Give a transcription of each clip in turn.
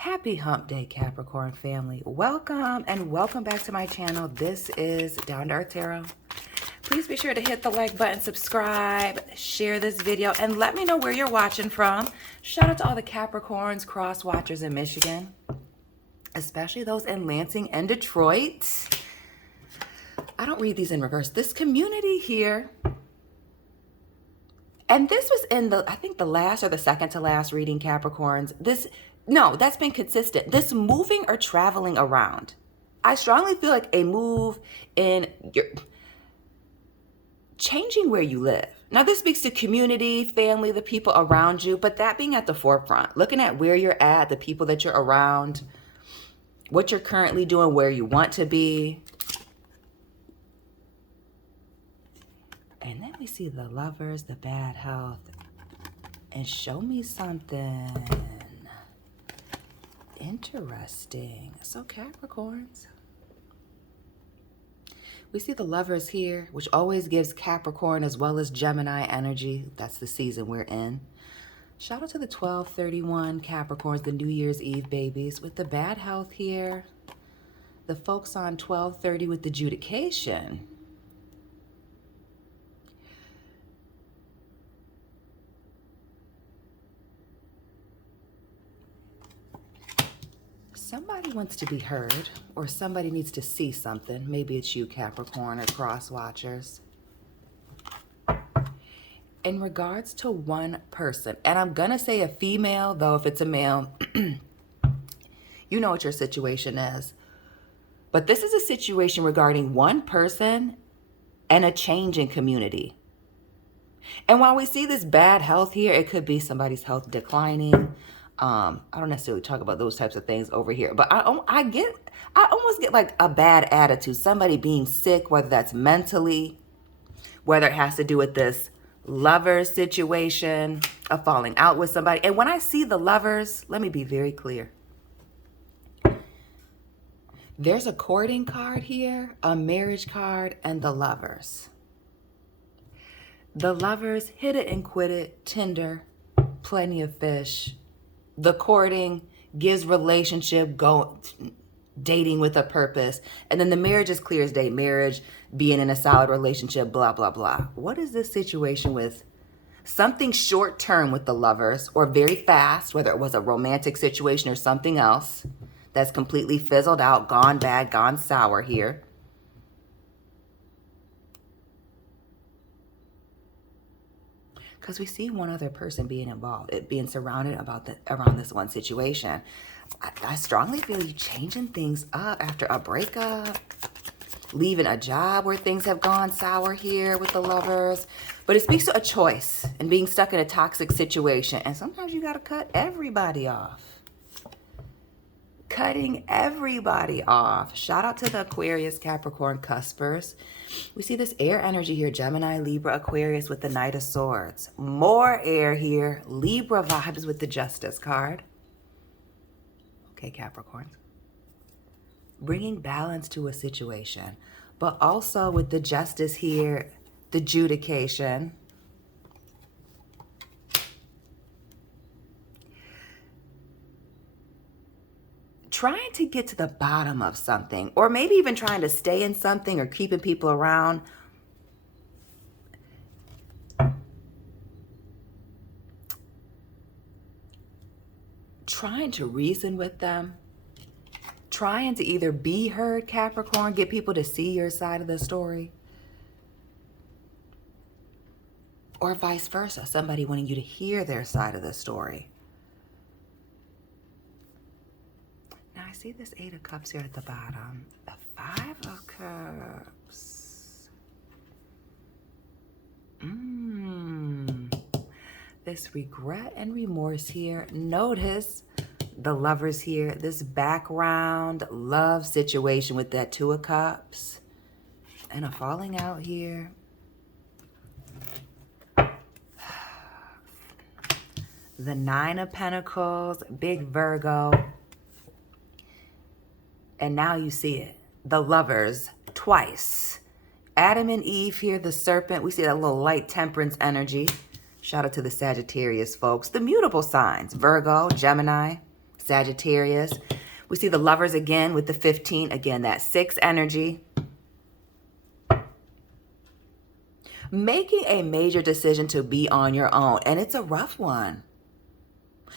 Happy hump day, Capricorn family. Welcome and welcome back to my channel. This is Down to Earth Tarot. Please be sure to hit the like button, subscribe, share this video, and let me know where you're watching from. Shout out to all the Capricorns, cross watchers in Michigan, especially those in Lansing and Detroit. I don't read these in reverse. This community here, and this was in I think the last or the second to last reading, Capricorns. No, that's been consistent. This moving or traveling around. I strongly feel like a move in your changing where you live. Now, this speaks to community, family, the people around you, but that being at the forefront, looking at where you're at, the people that you're around, what you're currently doing, where you want to be. And then we see the Lovers, the bad health, and show me something interesting. So Capricorns, we see the Lovers here, which always gives Capricorn as well as Gemini energy. That's the season we're in. Shout out to the 1231 Capricorns, the New Year's Eve babies, with the bad health here. The folks on 1230 with the adjudication. Somebody wants to be heard, or somebody needs to see something. Maybe it's you, Capricorn, or cross watchers. In regards to one person, and I'm gonna say a female, though if it's a male, you know what your situation is. But this is a situation regarding one person and a change in community. And while we see this bad health here, it could be somebody's health declining. I don't necessarily talk about those types of things over here, but I almost get like a bad attitude, somebody being sick, whether that's mentally, whether it has to do with this lover situation, a falling out with somebody. And when I see the Lovers, let me be very clear. There's a courting card here, a marriage card, and the Lovers. The Lovers, hit it and quit it, Tinder, plenty of fish. The courting gives relationship, dating with a purpose. And then the marriage is clear as day. Marriage, being in a solid relationship, blah, blah, blah. What is this situation with something short term with the Lovers, or very fast, whether it was a romantic situation or something else that's completely fizzled out, gone bad, gone sour here? Because we see one other person being involved, it being surrounded around this one situation. I strongly feel you changing things up after a breakup, leaving a job where things have gone sour here with the Lovers. But it speaks to a choice and being stuck in a toxic situation. And sometimes you got to cut everybody off. Cutting everybody off. Shout out to the Aquarius, Capricorn, Cuspers. We see this air energy here, Gemini, Libra, Aquarius with the Knight of Swords. More air here, Libra vibes with the Justice card. Okay, Capricorns. Bringing balance to a situation, but also with the Justice here, the adjudication. Trying to get to the bottom of something, or maybe even trying to stay in something or keeping people around. Trying to reason with them. Trying to either be heard, Capricorn, get people to see your side of the story. Or vice versa, somebody wanting you to hear their side of the story. I see this 8 of Cups here at the bottom. The 5 of Cups. This regret and remorse here. Notice the Lovers here. This background love situation with that 2 of Cups. And a falling out here. The 9 of Pentacles. Big Virgo. And now you see it. The Lovers twice. Adam and Eve here, the serpent. We see that little light temperance energy. Shout out to the Sagittarius folks. The mutable signs. Virgo, Gemini, Sagittarius. We see the Lovers again with the 15. Again, that 6 energy. Making a major decision to be on your own. And it's a rough one.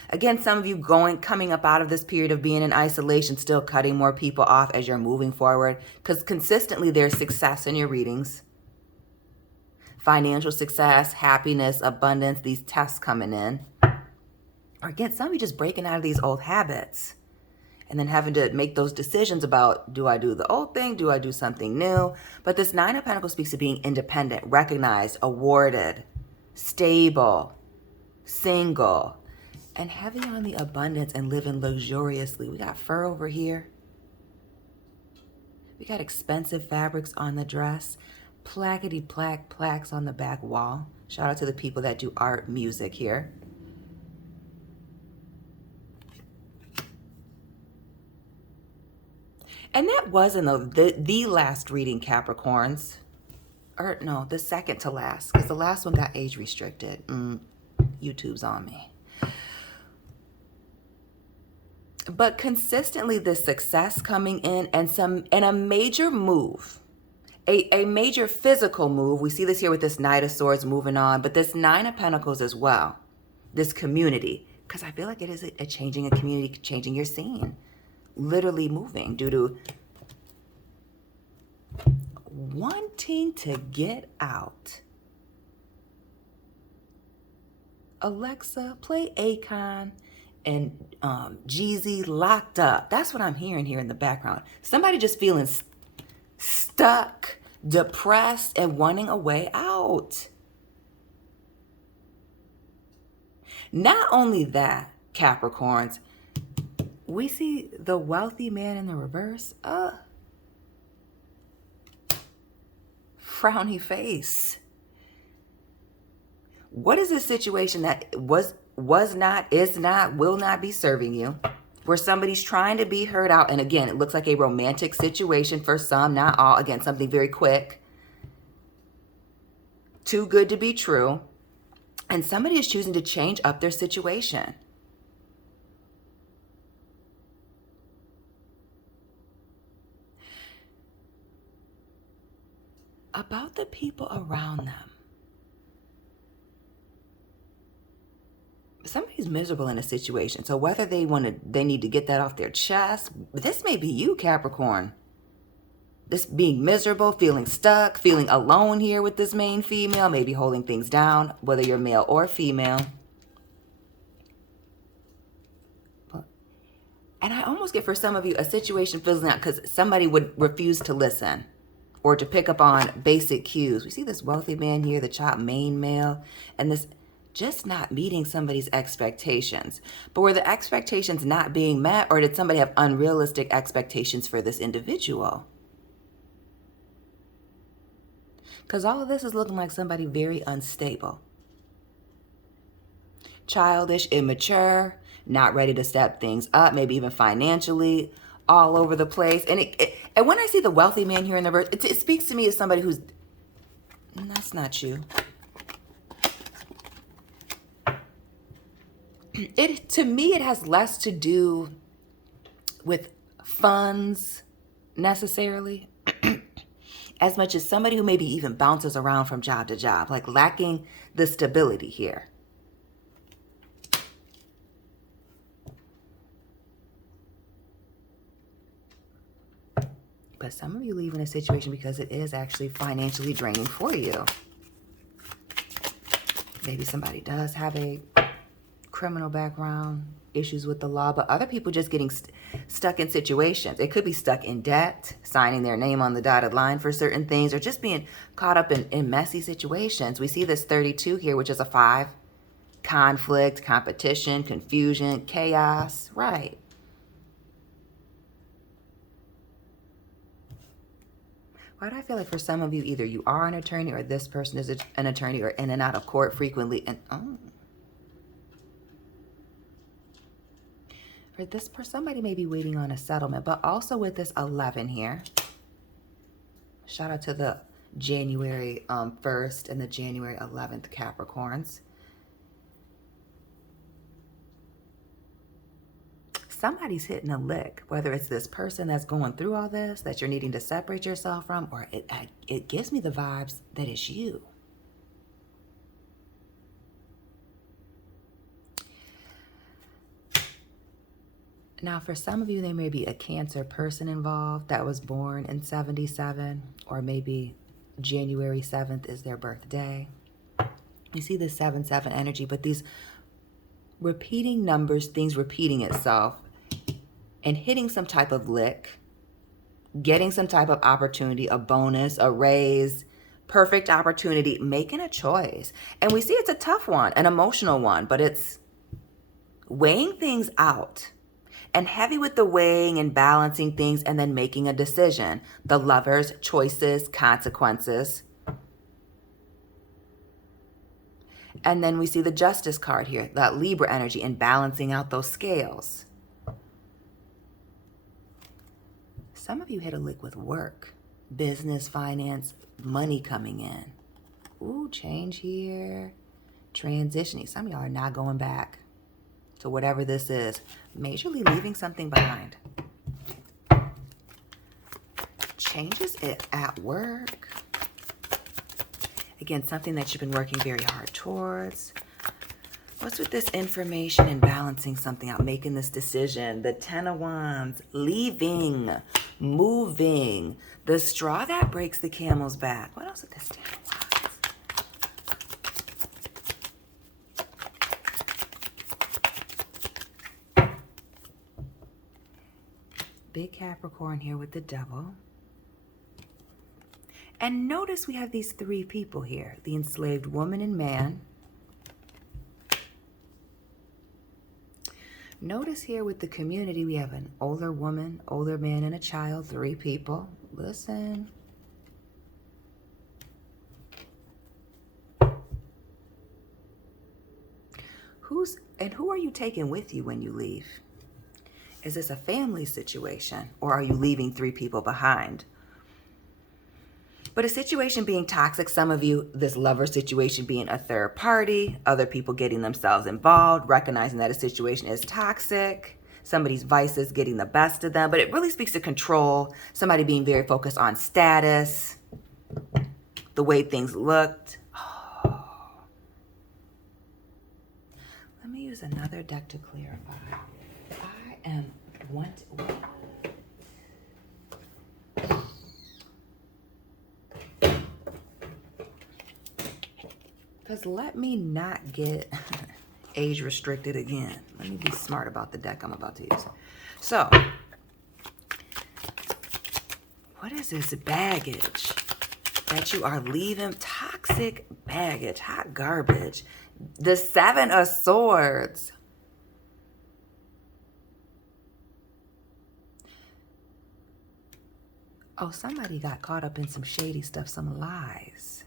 Again, some of you coming up out of this period of being in isolation, still cutting more people off as you're moving forward. Because consistently there's success in your readings. Financial success, happiness, abundance, these tests coming in. Or again, some of you just breaking out of these old habits. And then having to make those decisions about, do I do the old thing? Do I do something new? But this 9 of Pentacles speaks to being independent, recognized, awarded, stable, single, and heavy on the abundance and living luxuriously. We got fur over here. We got expensive fabrics on the dress. Plaques on the back wall. Shout out to the people that do art, music here. And that wasn't the last reading, Capricorns. Or no, the second to last. Because the last one got age restricted. YouTube's on me. But consistently this success coming in and a major move. A major physical move. We see this here with this Knight of Swords moving on. But this 9 of Pentacles as well. This community. Because I feel like it is a changing a community, changing your scene. Literally moving due to wanting to get out. Alexa, play Akon and Jeezy Locked Up. That's what I'm hearing here in the background. Somebody just feeling stuck, depressed, and wanting a way out. Not only that, Capricorns, we see the wealthy man in the reverse. Frowny face. What is this situation that was not, is not, will not be serving you? Where somebody's trying to be heard out. And again, it looks like a romantic situation for some, not all. Again, something very quick. Too good to be true. And somebody is choosing to change up their situation. About the people around them. Somebody's miserable in a situation. So whether they need to get that off their chest, this may be you, Capricorn. This being miserable, feeling stuck, feeling alone here with this main female, maybe holding things down, whether you're male or female. And I almost get for some of you a situation fizzling out because somebody would refuse to listen. Or to pick up on basic cues. We see this wealthy man here, the chopped main male, and this just not meeting somebody's expectations. But were the expectations not being met, or did somebody have unrealistic expectations for this individual? Because all of this is looking like somebody very unstable. Childish, immature, not ready to step things up, maybe even financially, all over the place. And when I see the wealthy man here in the verse, it speaks to me as somebody who's, that's not you. To me, it has less to do with funds necessarily, as much as somebody who maybe even bounces around from job to job, like lacking the stability here. But some of you leave in a situation because it is actually financially draining for you. Maybe somebody does have a criminal background, issues with the law, but other people just getting stuck in situations. It could be stuck in debt, signing their name on the dotted line for certain things, or just being caught up in messy situations. We see this 32 here, which is a 5. Conflict, competition, confusion, chaos. Right. Why do I feel like for some of you, either you are an attorney or this person is an attorney or in and out of court frequently? And for this person, somebody may be waiting on a settlement, but also with this 11 here. Shout out to the January 1st and the January 11th Capricorns. somebody's hitting a lick, whether it's this person that's going through all this that you're needing to separate yourself from, or it gives me the vibes that it's you. Now, for some of you, there may be a Cancer person involved that was born in 77, or maybe January 7th is their birthday. You see the 7-7 energy, but these repeating numbers, things repeating itself, and hitting some type of lick, getting some type of opportunity, a bonus, a raise, perfect opportunity, making a choice. And we see it's a tough one, an emotional one, but it's weighing things out. And heavy with the weighing and balancing things and then making a decision. The Lovers, choices, consequences. And then we see the Justice card here, that Libra energy, and balancing out those scales. Some of you hit a lick with work, business, finance, money coming in. Ooh, change here. Transitioning. Some of y'all are not going back to whatever this is. Majorly leaving something behind. Changes it at work. Again, something that you've been working very hard towards. What's with this information and balancing something out, making this decision? The 10 of Wands, leaving, moving. The straw that breaks the camel's back. What else with this 10 of Wands? Big Capricorn here with the Devil. And notice we have these three people here. The enslaved woman and man. Notice here with the community, we have an older woman, older man, and a child. Three people. Listen. Who are you taking with you when you leave? Is this a family situation, or are you leaving three people behind? But a situation being toxic, some of you, this lover situation being a third party, other people getting themselves involved, recognizing that a situation is toxic, somebody's vices getting the best of them, but it really speaks to control, somebody being very focused on status, the way things looked. Oh. Let me use another deck to clarify. What? Because let me not get age restricted again. Let me be smart about the deck I'm about to use. So, what is this baggage that you are leaving? Toxic baggage, hot garbage. The 7 of Swords. Oh, somebody got caught up in some shady stuff, some lies.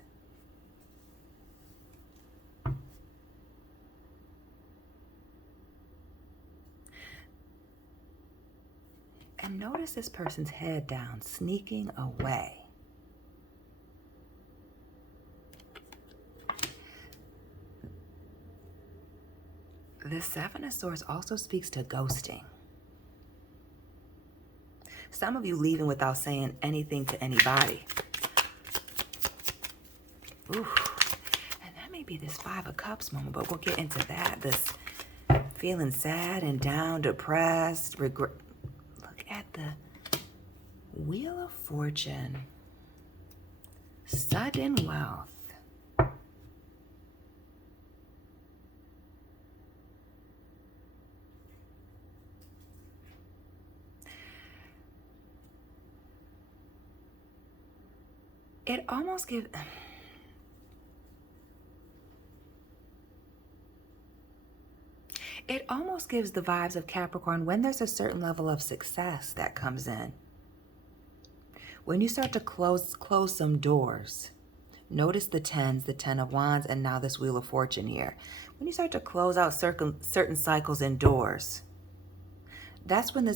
And notice this person's head down, sneaking away. The 7 of Swords also speaks to ghosting. Some of you leaving without saying anything to anybody. Ooh. And that may be this 5 of Cups moment, but we'll get into that. This feeling sad and down, depressed, regret. Look at the Wheel of Fortune. Sudden wealth. It almost gives... It almost gives the vibes of Capricorn when there's a certain level of success that comes in. When you start to close some doors. Notice the 10s, the 10 of Wands, and now this Wheel of Fortune here. When you start to close out certain cycles and doors, that's when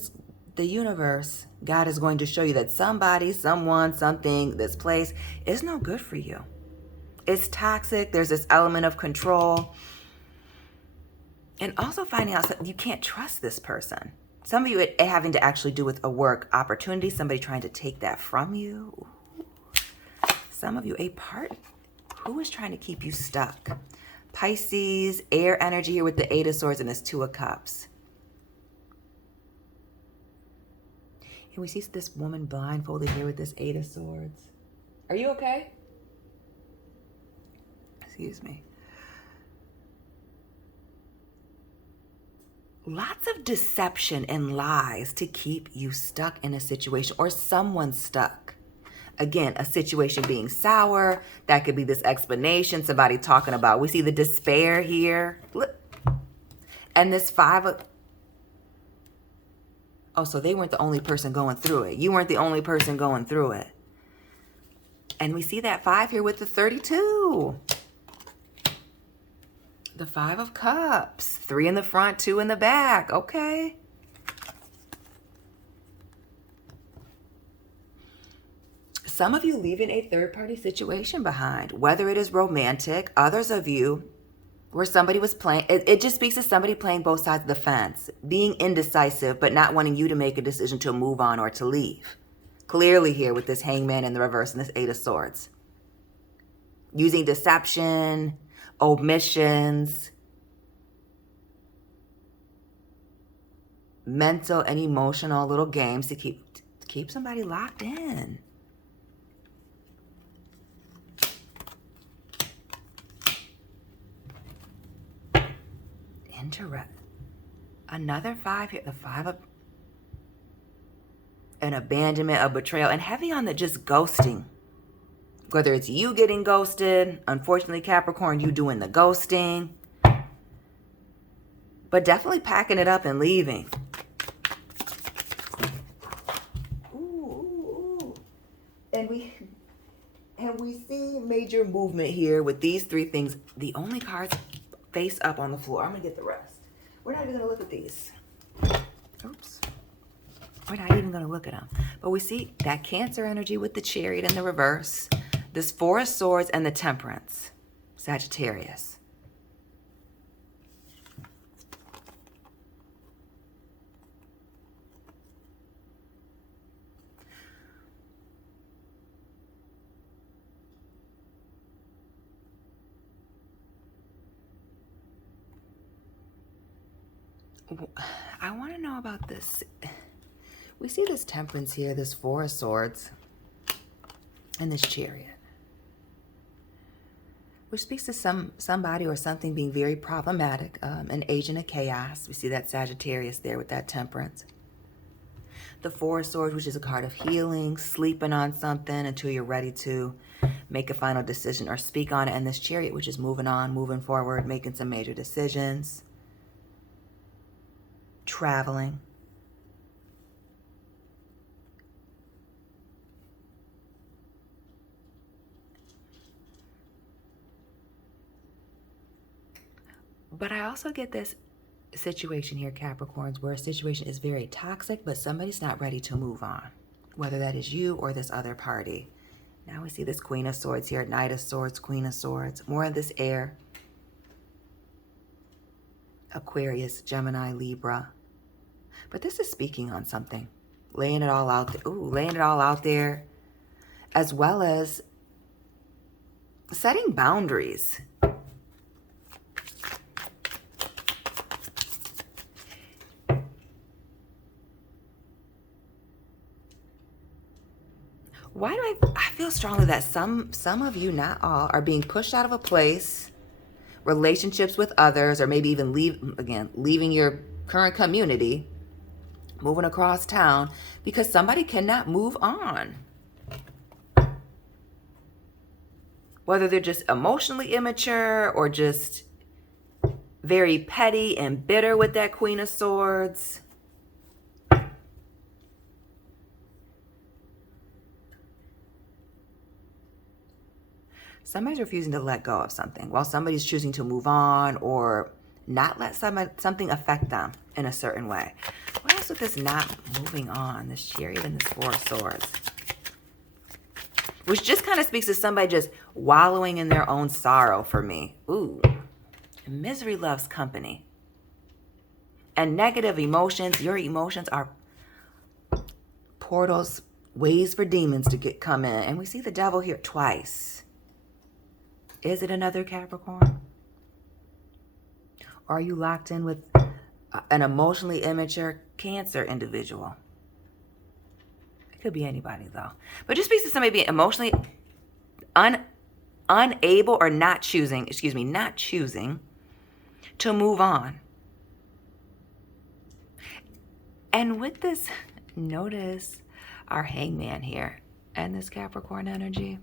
the universe, God is going to show you that somebody, someone, something, this place is no good for you. It's toxic. There's this element of control. And also finding out that you can't trust this person. Some of you it having to actually do with a work opportunity, somebody trying to take that from you. Some of you, a part who is trying to keep you stuck. Pisces, air energy here with the Eight of Swords and this Two of Cups. And we see this woman blindfolded here with this Eight of Swords. Are you okay? Excuse me. Lots of deception and lies to keep you stuck in a situation or someone stuck. Again, a situation being sour. That could be this explanation somebody talking about. We see the despair here. Look. And this Five of... Oh, so they weren't the only person going through it. You weren't the only person going through it. And we see that 5 here with the 32. The 5 of Cups. 3 in the front, 2 in the back. Okay. Some of you leaving a third-party situation behind, whether it is romantic, others of you, where somebody was playing, it just speaks to somebody playing both sides of the fence, being indecisive, but not wanting you to make a decision to move on or to leave. Clearly here with this Hangman in the reverse and this Eight of Swords. Using deception, omissions, mental and emotional little games to keep somebody locked in. Another 5 here, the 5 of an abandonment, a betrayal, and heavy on the just ghosting. Whether it's you getting ghosted, unfortunately Capricorn, you doing the ghosting, but definitely packing it up and leaving. Ooh. And we see major movement here with these 3 things. The only cards face up on the floor. I'm gonna get the rest. We're not even gonna look at these. Oops. We're not even gonna look at them. But we see that Cancer energy with the Chariot in the reverse. This 4 of Swords and the Temperance. Sagittarius. I want to know about this. We see this Temperance here, this 4 of Swords, and this Chariot, which speaks to somebody or something being very problematic, an agent of chaos. We see that Sagittarius there with that Temperance. The 4 of Swords, which is a card of healing, sleeping on something until you're ready to make a final decision or speak on it. And this Chariot, which is moving on, moving forward, making some major decisions. Traveling. But I also get this situation here, Capricorns, where a situation is very toxic, but somebody's not ready to move on, whether that is you or this other party. Now we see this Queen of Swords here, Knight of Swords, Queen of Swords, more of this air. Aquarius, Gemini, Libra. But this is speaking on something, laying it all out there. Ooh, laying it all out there, as well as setting boundaries. Why do I feel strongly that some of you, not all, are being pushed out of a place, relationships with others, or maybe even leaving your current community, moving across town because somebody cannot move on. Whether they're just emotionally immature or just very petty and bitter with that Queen of Swords. Somebody's refusing to let go of something while somebody's choosing to move on or not let something affect them in a certain way. What else with this not moving on? This Chariot and this 4 of Swords. Which just kind of speaks to somebody just wallowing in their own sorrow for me. Ooh. Misery loves company. And negative emotions, your emotions are portals, ways for demons to come in. And we see the devil here twice. Is it another Capricorn? Or are you locked in with an emotionally immature Cancer individual? It could be anybody though. But just speaks to somebody being emotionally unable or not choosing to move on. And with this, notice our hangman here and this Capricorn energy.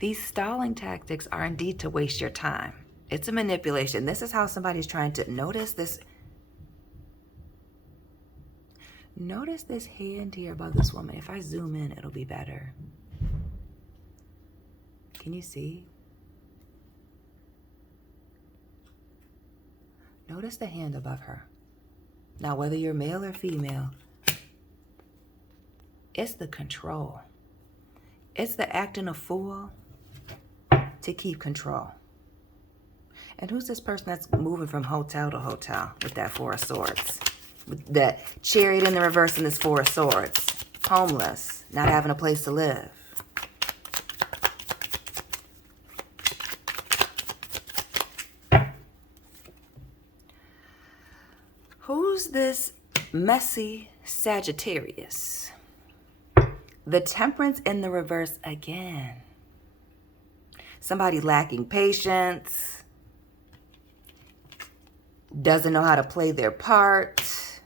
These stalling tactics are indeed to waste your time. It's a manipulation. This is how somebody's trying to notice this. Notice this hand here above this woman. If I zoom in, it'll be better. Can you see? Notice the hand above her. Now, whether you're male or female, it's the control. It's the acting a fool to keep control. And who's this person that's moving from hotel to hotel with that Four of Swords? With that Chariot in the reverse and this Four of Swords. Homeless, not having a place to live. Who's this messy Sagittarius? The Temperance in the reverse again. Somebody lacking patience, doesn't know how to play their part.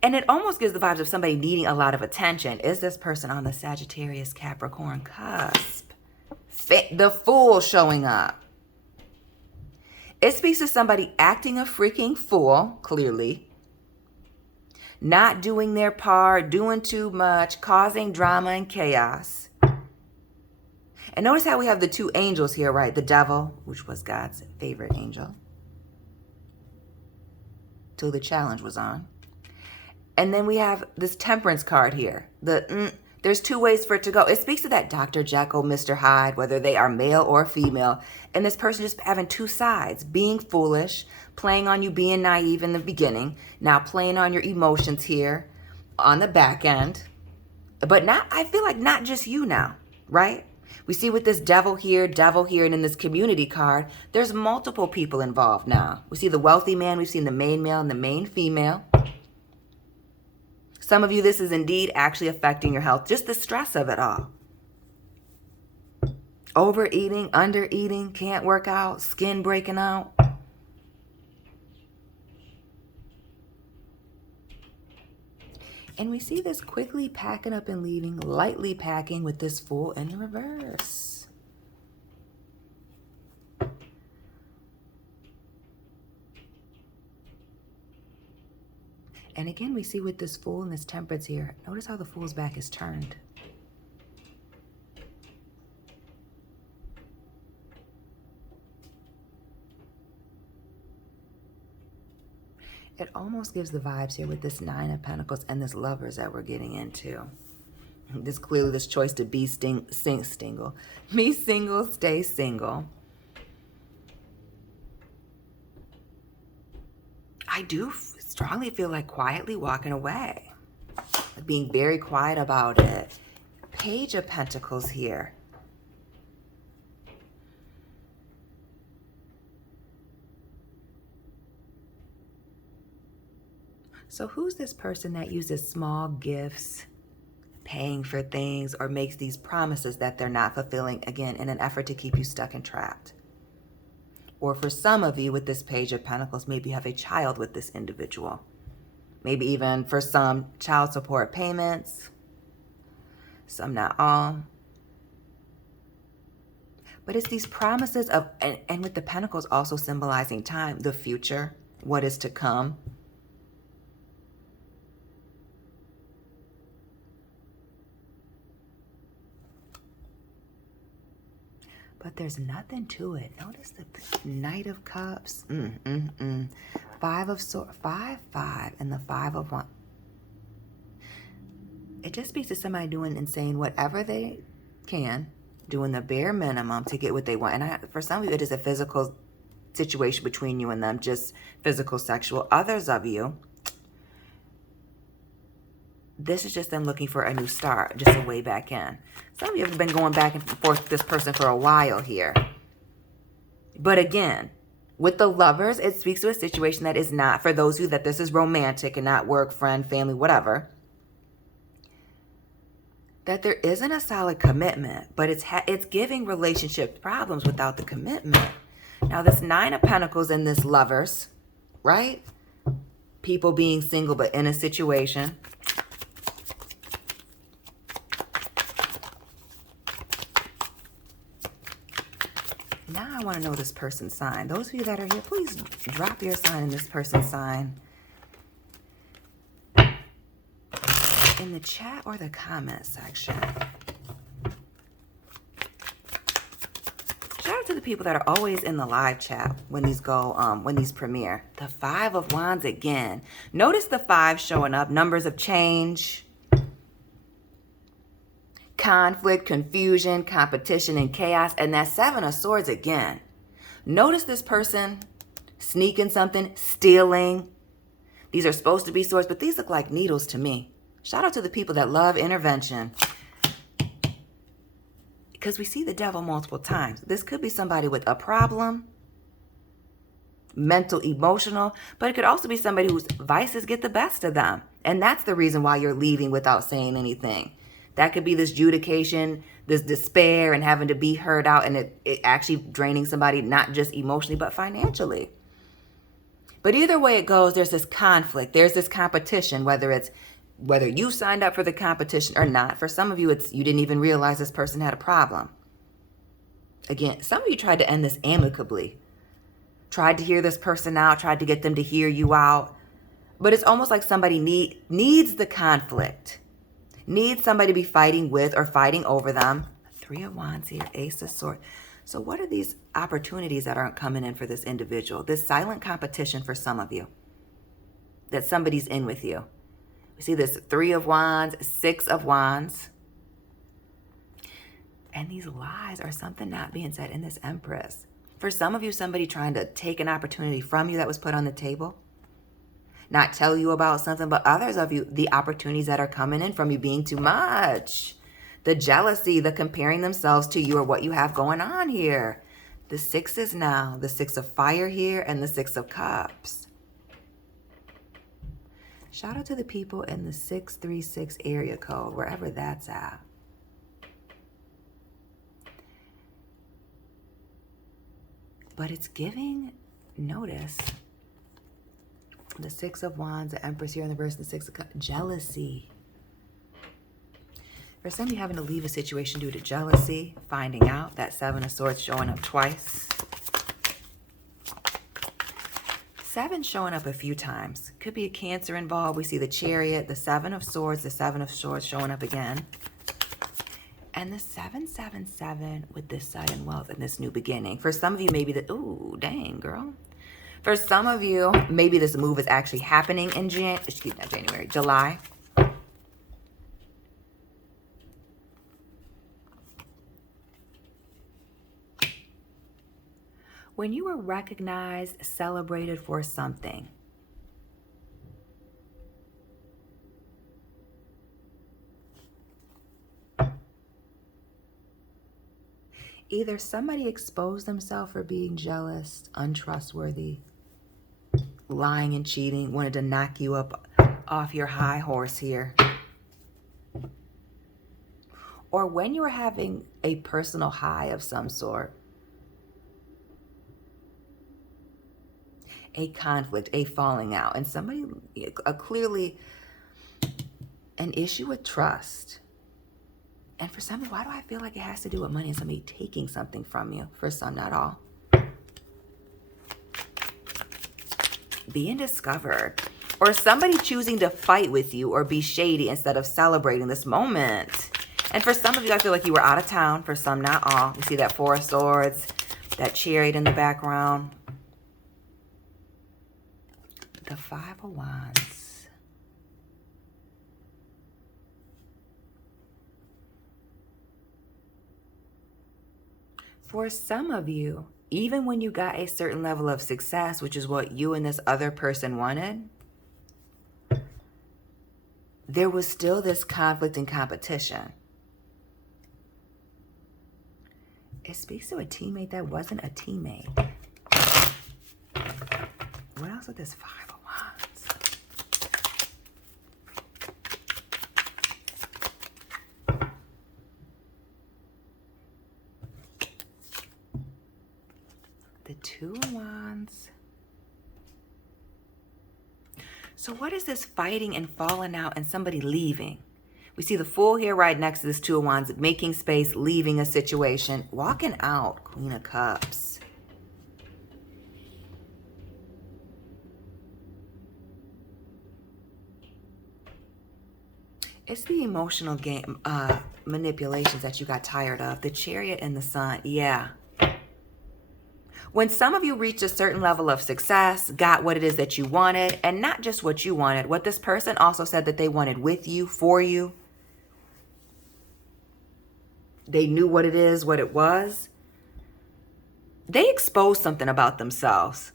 And it almost gives the vibes of somebody needing a lot of attention. Is this person on the Sagittarius Capricorn cusp? The Fool showing up. It speaks to somebody acting a freaking fool, clearly. Not doing their part, doing too much, causing drama and chaos. And notice how we have the two angels here, right? The devil, which was God's favorite angel, till the challenge was on. And then we have this Temperance card here. There's two ways for it to go. It speaks to that Dr. Jekyll, Mr. Hyde, whether they are male or female. And this person just having two sides, being foolish, playing on you being naive in the beginning, now playing on your emotions here on the back end. But not, I feel like not just you now, right? We see with this devil here, and in this community card, there's multiple people involved now. We see the wealthy man, we've seen the main male and the main female. Some of you, this is indeed actually affecting your health, just the stress of it all. Overeating, undereating, can't work out, skin breaking out. And we see this quickly packing up and leaving, lightly packing with this Fool in the reverse. And again, we see with this Fool and this Temperance here, notice how the Fool's back is turned. It almost gives the vibes here with this Nine of Pentacles and this Lovers that we're getting into. This clearly this choice to be single. Be single, stay single. I do strongly feel like quietly walking away. Being very quiet about it. Page of Pentacles here. So who's this person that uses small gifts, paying for things, or makes these promises that they're not fulfilling, again, in an effort to keep you stuck and trapped? Or for some of you with this Page of Pentacles, maybe you have a child with this individual. Maybe even for some, child support payments. Some not all. But it's these promises of, and with the Pentacles also symbolizing time, the future, what is to come. But there's nothing to it. Notice the Knight of Cups. Five of Swords. 5, 5, and the 5 of Wands. It just speaks to somebody doing and saying whatever they can, doing the bare minimum to get what they want. And for some of you, it is a physical situation between you and them, just physical, sexual. Others of you, this is just them looking for a new start, just a way back in. Some of you have been going back and forth with this person for a while here. But again, with the Lovers, it speaks to a situation that is not, for those of you that this is romantic and not work, friend, family, whatever, that there isn't a solid commitment, but it's giving relationship problems without the commitment. Now, this Nine of Pentacles in this Lovers, right? People being single but in a situation. Now I want to know this person's sign. Those of you that are here, please drop your sign in this person's sign in the chat or the comment section. Shout out to the people that are always in the live chat when these when these premiere. The Five of Wands again. Notice the 5 showing up. Numbers of change, conflict, confusion, competition, and chaos. And that 7 of Swords again. Notice this person sneaking something, stealing. These are supposed to be swords, but these look like needles to me. Shout out to the people that love intervention. Because we see the devil multiple times. This could be somebody with a problem, mental, emotional, but it could also be somebody whose vices get the best of them. And that's the reason why you're leaving without saying anything. That could be this judication, this despair, and having to be heard out, and it actually draining somebody, not just emotionally, but financially. But either way it goes, there's this conflict. There's this competition, whether you signed up for the competition or not. For some of you, you didn't even realize this person had a problem. Again, some of you tried to end this amicably. Tried to hear this person out, tried to get them to hear you out. But it's almost like somebody needs the conflict. Needs somebody to be fighting with or fighting over them. 3 of Wands here, Ace of Swords. So what are these opportunities that aren't coming in for this individual? This silent competition for some of you. That somebody's in with you. We see this 3 of Wands, 6 of Wands. And these lies are something not being said in this Empress. For some of you, somebody trying to take an opportunity from you that was put on the table. Not tell you about something, but others of you, the opportunities that are coming in from you being too much. The jealousy, the comparing themselves to you or what you have going on here. The 6s now, the 6 of Fire here and the 6 of Cups. Shout out to the people in the 636 area code, wherever that's at. But it's giving notice. The 6 of Wands, the Empress here in the verse, the 6 of Cups. Jealousy. For some of you having to leave a situation due to jealousy, finding out. That 7 of Swords showing up twice. 7 showing up a few times. Could be a Cancer involved. We see the Chariot, the 7 of Swords, the 7 of Swords showing up again. And the 777 with this sudden wealth and this new beginning. For some of you, maybe ooh, dang, girl. For some of you, maybe this move is actually happening in July. When you were recognized, celebrated for something. Either somebody exposed themselves for being jealous, untrustworthy, lying and cheating, wanted to knock you up off your high horse here. Or when you were having a personal high of some sort. A conflict, a falling out, and somebody, clearly an issue with trust. And for some, why do I feel like it has to do with money and somebody taking something from you? For some, not all. Being discovered. Or somebody choosing to fight with you or be shady instead of celebrating this moment. And for some of you, I feel like you were out of town. For some, not all. We see that 4 of Swords, that Chariot in the background. The 5 of Wands. For some of you, even when you got a certain level of success, which is what you and this other person wanted, there was still this conflict and competition. It speaks to a teammate that wasn't a teammate. What else with this Five of Wands? The Two of Wands. So what is this fighting and falling out and somebody leaving? We see the Fool here right next to this Two of Wands, making space, leaving a situation, walking out, Queen of Cups. It's the emotional game, manipulations that you got tired of. The Chariot and the Sun, yeah. When some of you reach a certain level of success, got what it is that you wanted, and not just what you wanted, what this person also said that they wanted with you, for you. They knew what it is, what it was. They exposed something about themselves.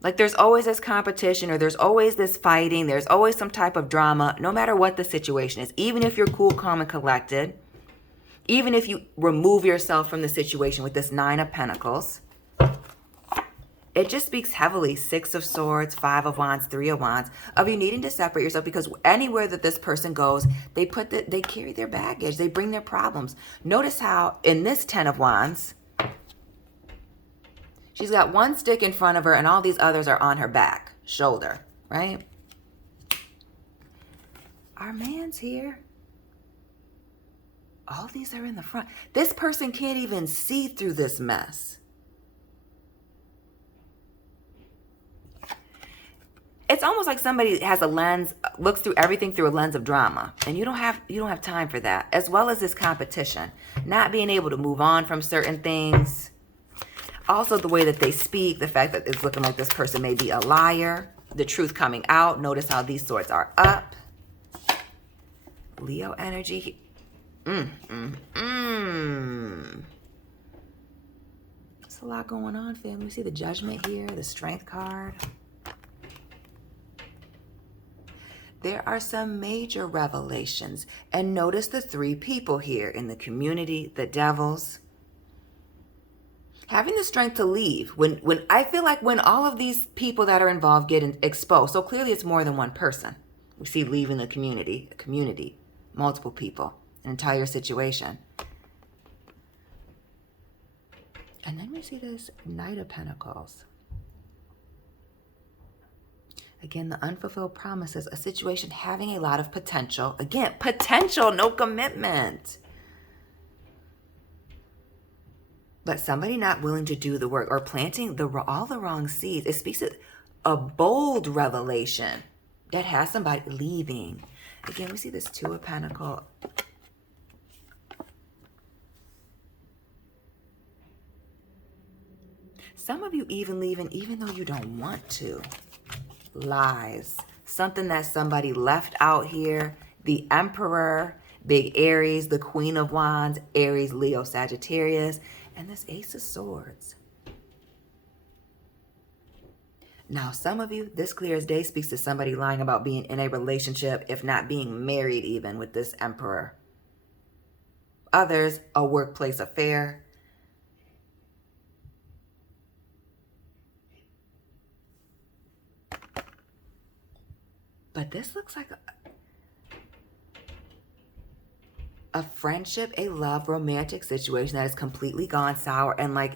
Like there's always this competition, or there's always this fighting. There's always some type of drama, no matter what the situation is. Even if you're cool, calm, and collected. Even if you remove yourself from the situation with this Nine of Pentacles. It just speaks heavily, Six of Swords, Five of Wands, Three of Wands, of you needing to separate yourself, because anywhere that this person goes, they carry their baggage, they bring their problems. Notice how in this Ten of Wands, she's got one stick in front of her and all these others are on her back, shoulder, right? Our man's here. All these are in the front. This person can't even see through this mess. It's almost like somebody has a lens, looks through everything through a lens of drama. And you don't have time for that. As well as this competition. Not being able to move on from certain things. Also the way that they speak. The fact that it's looking like this person may be a liar. The truth coming out. Notice how these swords are up. Leo energy. There's a lot going on, family. We see the Judgment here. The Strength card. There are some major revelations. And notice the three people here in the community, the devils. Having the strength to leave. When I feel like when all of these people that are involved get exposed, so clearly it's more than one person. We see leaving the community, multiple people, an entire situation. And then we see this Knight of Pentacles. Again, the unfulfilled promises, a situation having a lot of potential. Again, potential, no commitment. But somebody not willing to do the work or planting all the wrong seeds. It speaks of a bold revelation that has somebody leaving. Again, we see this Two of Pentacles. Some of you even leaving even though you don't want to. Lies. Something that somebody left out here. The Emperor, big Aries, the Queen of Wands, Aries, Leo, Sagittarius, and this Ace of Swords. Now, some of you, this clear as day speaks to somebody lying about being in a relationship, if not being married even, with this Emperor. Others, a workplace affair. But this looks like a friendship, a love, romantic situation that has completely gone sour. And like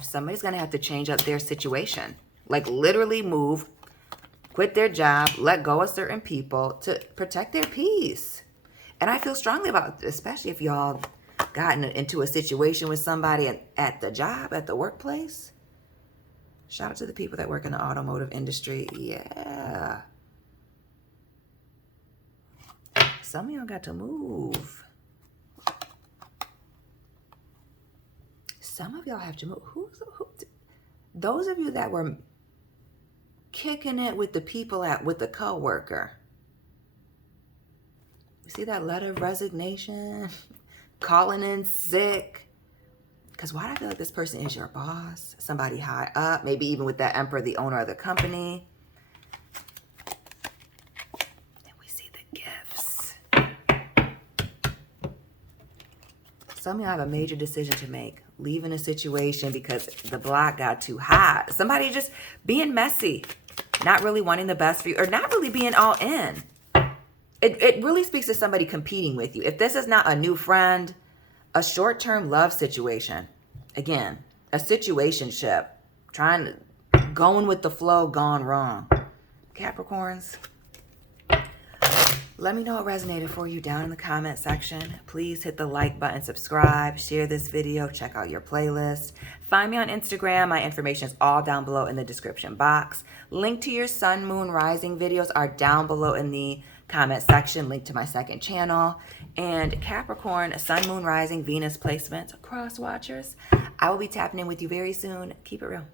somebody's going to have to change up their situation. Like literally move, quit their job, let go of certain people to protect their peace. And I feel strongly about this, especially if y'all gotten into a situation with somebody at the job, at the workplace. Shout out to the people that work in the automotive industry. Yeah. Some of y'all got to move. Some of y'all have to move. Who? Those of you that were kicking it with the people with the coworker. You see that letter of resignation? Calling in sick. Because why do I feel like this person is your boss? Somebody high up. Maybe even with that Emperor, the owner of the company. And we see the gifts. Some of you have a major decision to make. Leaving a situation because the block got too hot. Somebody just being messy. Not really wanting the best for you. Or not really being all in. It really speaks to somebody competing with you. If this is not a new friend, a short-term love situation. Again, a situationship. Going with the flow, gone wrong. Capricorns, let me know what resonated for you down in the comment section. Please hit the like button, subscribe, share this video, check out your playlist. Find me on Instagram. My information is all down below in the description box. Link to your sun, moon, rising videos are down below in the comment section. Link to my second channel. And Capricorn, sun, moon, rising, Venus placements, cross watchers. I will be tapping in with you very soon. Keep it real.